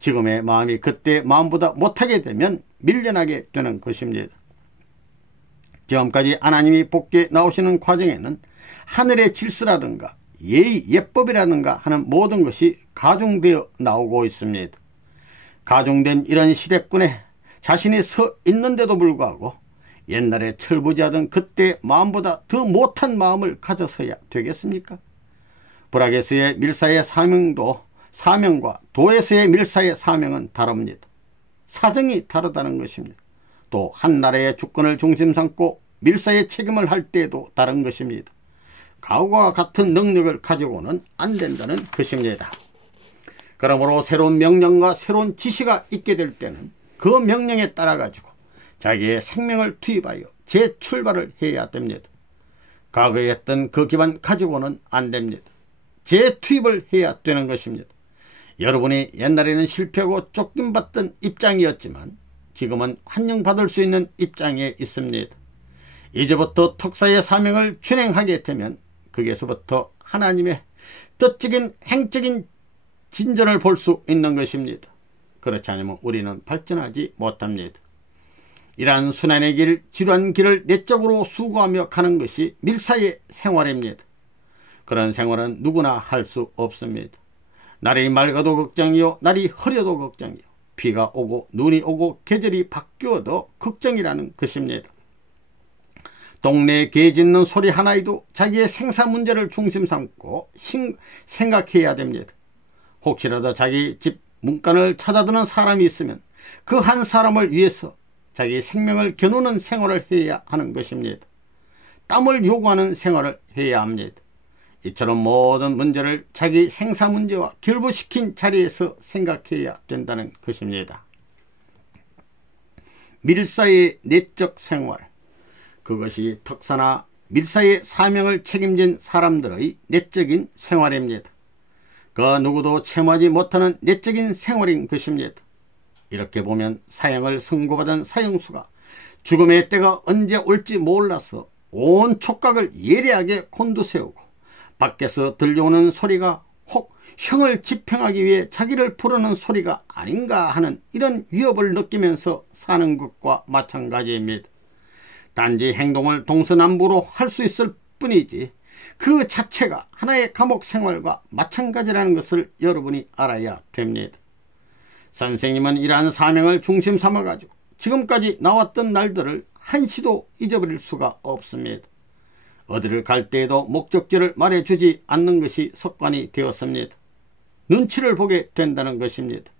지금의 마음이 그때의 마음보다 못하게 되면 밀려나게 되는 것입니다. 지금까지 하나님이 복귀에 나오시는 과정에는 하늘의 질서라든가 예의 예법이라든가 하는 모든 것이 가중되어 나오고 있습니다. 가중된 이런 시대권에 자신이 서 있는데도 불구하고 옛날에 철부지하던 그때의 마음보다 더 못한 마음을 가져서야 되겠습니까? 불악에서의 밀사의 사명과 도에서의 밀사의 사명은 다릅니다. 사정이 다르다는 것입니다. 또 한 나라의 주권을 중심 삼고 밀사의 책임을 할 때에도 다른 것입니다. 과거와 같은 능력을 가지고는 안 된다는 것입니다. 그러므로 새로운 명령과 새로운 지시가 있게 될 때는 그 명령에 따라 가지고 자기의 생명을 투입하여 재출발을 해야 됩니다. 과거에 했던 그 기반 가지고는 안 됩니다. 재투입을 해야 되는 것입니다. 여러분이 옛날에는 실패하고 쫓김받던 입장이었지만 지금은 환영받을 수 있는 입장에 있습니다. 이제부터 특사의 사명을 준행하게 되면 거기에서부터 하나님의 뜻적인 행적인 진전을 볼 수 있는 것입니다. 그렇지 않으면 우리는 발전하지 못합니다. 이러한 순환의 길, 지루한 길을 내적으로 수고하며 가는 것이 밀사의 생활입니다. 그런 생활은 누구나 할 수 없습니다. 날이 맑아도 걱정이요, 날이 흐려도 걱정이요, 비가 오고 눈이 오고 계절이 바뀌어도 걱정이라는 것입니다. 동네에 개 짖는 소리 하나에도 자기의 생사 문제를 중심 삼고 생각해야 됩니다. 혹시라도 자기 집 문간을 찾아드는 사람이 있으면 그 한 사람을 위해서 자기 생명을 겨누는 생활을 해야 하는 것입니다. 땀을 요구하는 생활을 해야 합니다. 이처럼 모든 문제를 자기 생사 문제와 결부시킨 자리에서 생각해야 된다는 것입니다. 밀사의 내적 생활, 그것이 특사나 밀사의 사명을 책임진 사람들의 내적인 생활입니다. 그 누구도 체험하지 못하는 내적인 생활인 것입니다. 이렇게 보면 사형을 선고받은 사형수가 죽음의 때가 언제 올지 몰라서 온 촉각을 예리하게 곤두세우고 밖에서 들려오는 소리가 혹 형을 집행하기 위해 자기를 부르는 소리가 아닌가 하는 이런 위협을 느끼면서 사는 것과 마찬가지입니다. 단지 행동을 동서남북으로 할 수 있을 뿐이지 그 자체가 하나의 감옥 생활과 마찬가지라는 것을 여러분이 알아야 됩니다. 선생님은 이러한 사명을 중심 삼아가지고 지금까지 나왔던 날들을 한시도 잊어버릴 수가 없습니다. 어디를 갈 때에도 목적지를 말해주지 않는 것이 습관이 되었습니다. 눈치를 보게 된다는 것입니다.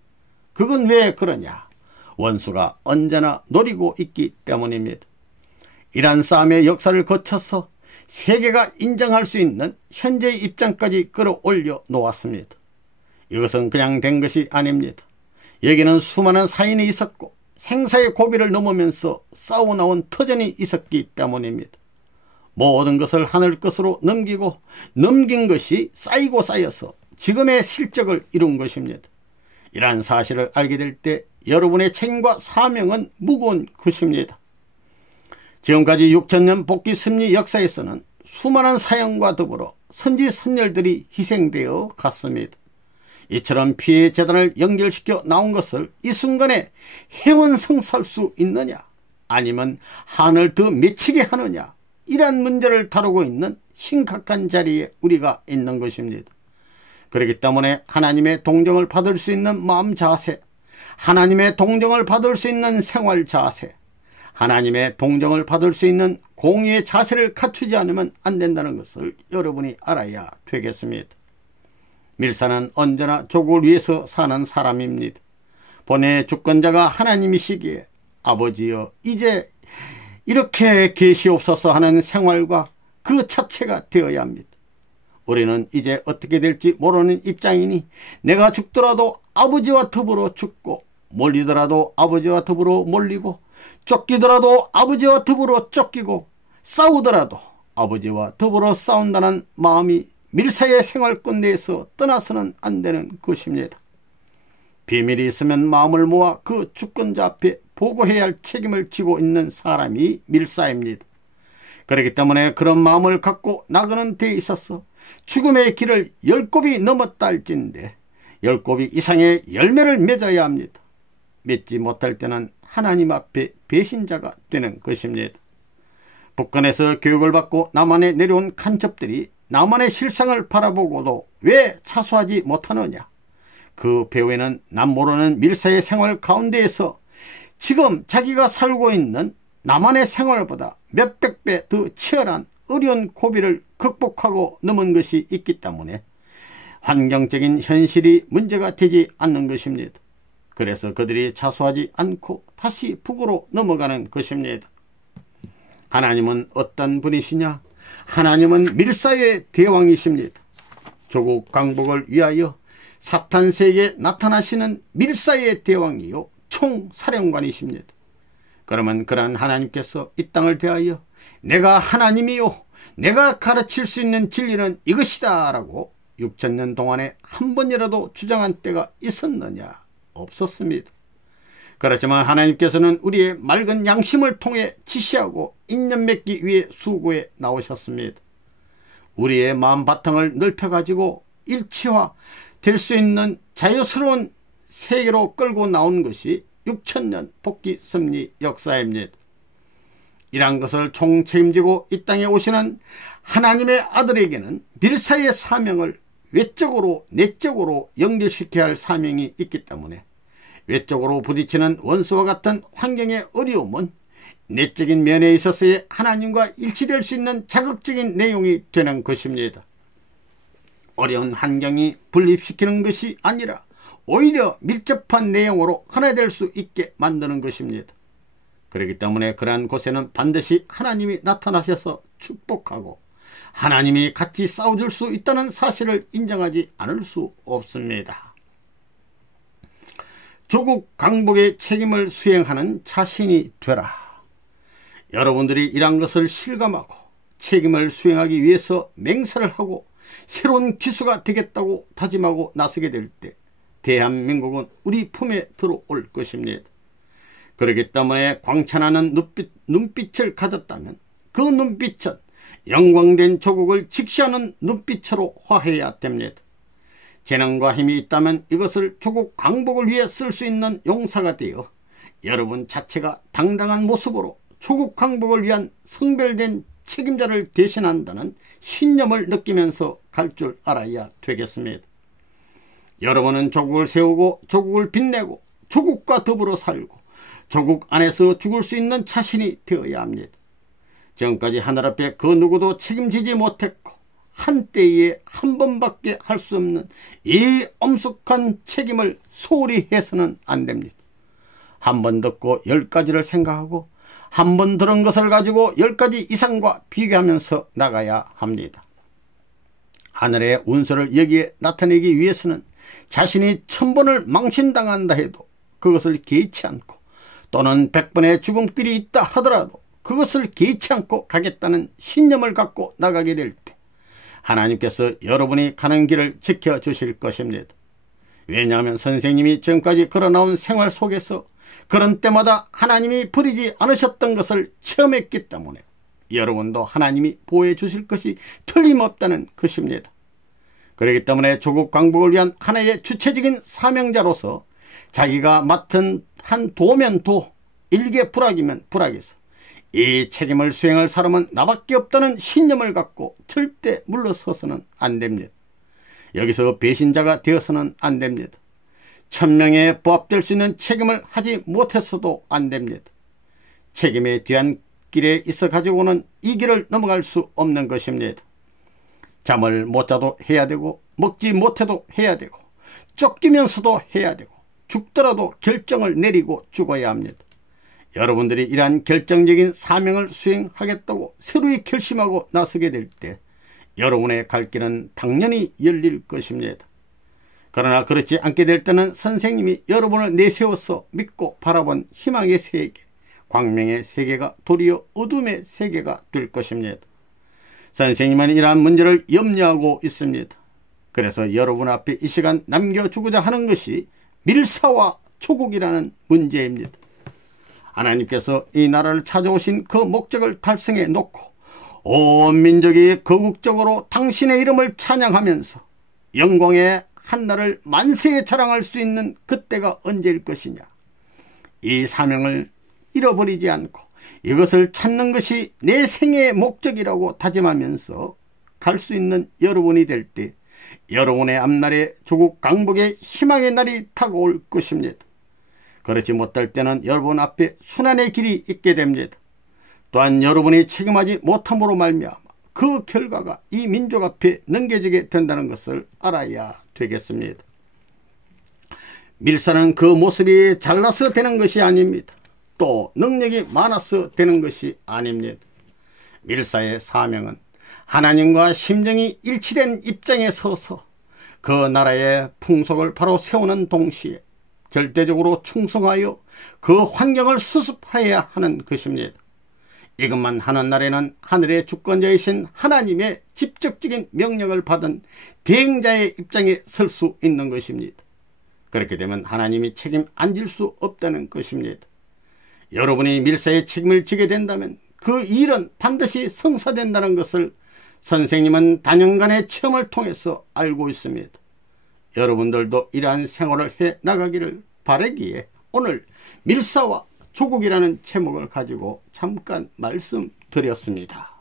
그건 왜 그러냐? 원수가 언제나 노리고 있기 때문입니다. 이러한 싸움의 역사를 거쳐서 세계가 인정할 수 있는 현재의 입장까지 끌어올려 놓았습니다. 이것은 그냥 된 것이 아닙니다. 여기는 수많은 사인이 있었고 생사의 고비를 넘으면서 싸워나온 터전이 있었기 때문입니다. 모든 것을 하늘 것으로 넘기고 넘긴 것이 쌓이고 쌓여서 지금의 실적을 이룬 것입니다. 이러한 사실을 알게 될 때 여러분의 책임과 사명은 무거운 것입니다. 지금까지 6000년 복귀 섭리 역사에서는 수많은 사형과 더불어 선지 선열들이 희생되어 갔습니다. 이처럼 피해 재단을 연결시켜 나온 것을 이 순간에 해원성사할 수 있느냐, 아니면 한을 더 맺히게 하느냐, 이러한 문제를 다루고 있는 심각한 자리에 우리가 있는 것입니다. 그렇기 때문에 하나님의 동정을 받을 수 있는 마음 자세, 하나님의 동정을 받을 수 있는 생활 자세, 하나님의 동정을 받을 수 있는 공의의 자세를 갖추지 않으면 안 된다는 것을 여러분이 알아야 되겠습니다. 밀사는 언제나 조국을 위해서 사는 사람입니다. 본의 주권자가 하나님이시기에 아버지여 이제 이렇게 계시옵소서 하는 생활과 그 자체가 되어야 합니다. 우리는 이제 어떻게 될지 모르는 입장이니 내가 죽더라도 아버지와 더불어 죽고, 몰리더라도 아버지와 더불어 몰리고, 쫓기더라도 아버지와 더불어 쫓기고, 싸우더라도 아버지와 더불어 싸운다는 마음이 밀사의 생활권 내에서 떠나서는 안 되는 것입니다. 비밀이 있으면 마음을 모아 그 주권자 앞에 보고해야 할 책임을 지고 있는 사람이 밀사입니다. 그렇기 때문에 그런 마음을 갖고 나가는 데 있어서 죽음의 길을 10곱이 넘었다 할진대 10곱이 이상의 열매를 맺어야 합니다. 맺지 못할 때는 하나님 앞에 배신자가 되는 것입니다. 북한에서 교육을 받고 남한에 내려온 간첩들이 남한의 실상을 바라보고도 왜 차수하지 못하느냐. 그 배후에는 남 모르는 밀사의 생활 가운데에서 지금 자기가 살고 있는 남한의 생활보다 몇백 배 더 치열한 어려운 고비를 극복하고 넘은 것이 있기 때문에 환경적인 현실이 문제가 되지 않는 것입니다. 그래서 그들이 자수하지 않고 다시 북으로 넘어가는 것입니다. 하나님은 어떤 분이시냐? 하나님은 밀사의 대왕이십니다. 조국 강복을 위하여 사탄세계에 나타나시는 밀사의 대왕이요 총사령관이십니다. 그러면 그러한 하나님께서 이 땅을 대하여 내가 하나님이요 내가 가르칠 수 있는 진리는 이것이다 라고 6000년 동안에 한 번이라도 주장한 때가 있었느냐? 없었습니다. 그렇지만 하나님께서는 우리의 맑은 양심을 통해 지시하고 인연 맺기 위해 수고에 나오셨습니다. 우리의 마음 바탕을 넓혀가지고 일치화 될 수 있는 자유스러운 세계로 끌고 나온 것이 6000년 복귀 섭리 역사입니다. 이러한 것을 총책임지고 이 땅에 오시는 하나님의 아들에게는 밀사의 사명을 외적으로 내적으로 연결시켜야 할 사명이 있기 때문에 외적으로 부딪히는 원수와 같은 환경의 어려움은 내적인 면에 있어서의 하나님과 일치될 수 있는 자극적인 내용이 되는 것입니다. 어려운 환경이 분립시키는 것이 아니라 오히려 밀접한 내용으로 하나 될 수 있게 만드는 것입니다. 그렇기 때문에 그러한 곳에는 반드시 하나님이 나타나셔서 축복하고 하나님이 같이 싸워줄 수 있다는 사실을 인정하지 않을 수 없습니다. 조국 강복의 책임을 수행하는 자신이 되라. 여러분들이 이러한 것을 실감하고 책임을 수행하기 위해서 맹세를 하고 새로운 기수가 되겠다고 다짐하고 나서게 될 때 대한민국은 우리 품에 들어올 것입니다. 그렇기 때문에 광찬하는 눈빛을 가졌다면 그 눈빛은 영광된 조국을 직시하는 눈빛으로 화해야 됩니다. 재능과 힘이 있다면 이것을 조국 강복을 위해 쓸 수 있는 용사가 되어 여러분 자체가 당당한 모습으로 조국 강복을 위한 성별된 책임자를 대신한다는 신념을 느끼면서 갈 줄 알아야 되겠습니다. 여러분은 조국을 세우고 조국을 빛내고 조국과 더불어 살고 조국 안에서 죽을 수 있는 자신이 되어야 합니다. 지금까지 하늘 앞에 그 누구도 책임지지 못했고 한때에 한 번밖에 할 수 없는 이 엄숙한 책임을 소홀히 해서는 안 됩니다. 한 번 듣고 10가지를 생각하고 한 번 들은 것을 가지고 10가지 이상과 비교하면서 나가야 합니다. 하늘의 운수를 여기에 나타내기 위해서는 자신이 1000번을 망신당한다 해도 그것을 개의치 않고 또는 100번의 죽음길이 있다 하더라도 그것을 개의치 않고 가겠다는 신념을 갖고 나가게 될 때 하나님께서 여러분이 가는 길을 지켜주실 것입니다. 왜냐하면 선생님이 지금까지 걸어나온 생활 속에서 그런 때마다 하나님이 버리지 않으셨던 것을 체험했기 때문에 여러분도 하나님이 보호해 주실 것이 틀림없다는 것입니다. 그렇기 때문에 조국 강복을 위한 하나의 주체적인 사명자로서 자기가 맡은 한 도면 도, 일개 불악이면 불악에서 이 책임을 수행할 사람은 나밖에 없다는 신념을 갖고 절대 물러서서는 안 됩니다. 여기서 배신자가 되어서는 안 됩니다. 천명에 부합될 수 있는 책임을 하지 못했어도 안 됩니다. 책임의 뒤안 길에 있어 가지고는 이 길을 넘어갈 수 없는 것입니다. 잠을 못 자도 해야 되고, 먹지 못해도 해야 되고, 쫓기면서도 해야 되고, 죽더라도 결정을 내리고 죽어야 합니다. 여러분들이 이러한 결정적인 사명을 수행하겠다고 새로이 결심하고 나서게 될 때 여러분의 갈 길은 당연히 열릴 것입니다. 그러나 그렇지 않게 될 때는 선생님이 여러분을 내세워서 믿고 바라본 희망의 세계, 광명의 세계가 도리어 어둠의 세계가 될 것입니다. 선생님은 이러한 문제를 염려하고 있습니다. 그래서 여러분 앞에 이 시간 남겨주고자 하는 것이 밀사와 조국이라는 문제입니다. 하나님께서 이 나라를 찾아오신 그 목적을 달성해 놓고 온 민족이 거국적으로 당신의 이름을 찬양하면서 영광의 한나를 만세에 자랑할 수 있는 그때가 언제일 것이냐. 이 사명을 잃어버리지 않고 이것을 찾는 것이 내 생애의 목적이라고 다짐하면서 갈 수 있는 여러분이 될 때 여러분의 앞날에 조국 강복의 희망의 날이 다가올 것입니다. 그렇지 못할 때는 여러분 앞에 순환의 길이 있게 됩니다. 또한 여러분이 책임하지 못함으로 말미암아 그 결과가 이 민족 앞에 넘겨지게 된다는 것을 알아야 되겠습니다. 밀사는 그 모습이 잘나서 되는 것이 아닙니다. 또 능력이 많아서 되는 것이 아닙니다. 밀사의 사명은 하나님과 심정이 일치된 입장에 서서 그 나라의 풍속을 바로 세우는 동시에 절대적으로 충성하여 그 환경을 수습해야 하는 것입니다. 이것만 하는 날에는 하늘의 주권자이신 하나님의 직접적인 명령을 받은 대행자의 입장에 설 수 있는 것입니다. 그렇게 되면 하나님이 책임 안 질 수 없다는 것입니다. 여러분이 밀사의 책임을 지게 된다면 그 일은 반드시 성사된다는 것을 선생님은 단연간의 체험을 통해서 알고 있습니다. 여러분들도 이러한 생활을 해 나가기를 바라기에 오늘 밀사와 조국이라는 제목을 가지고 잠깐 말씀드렸습니다.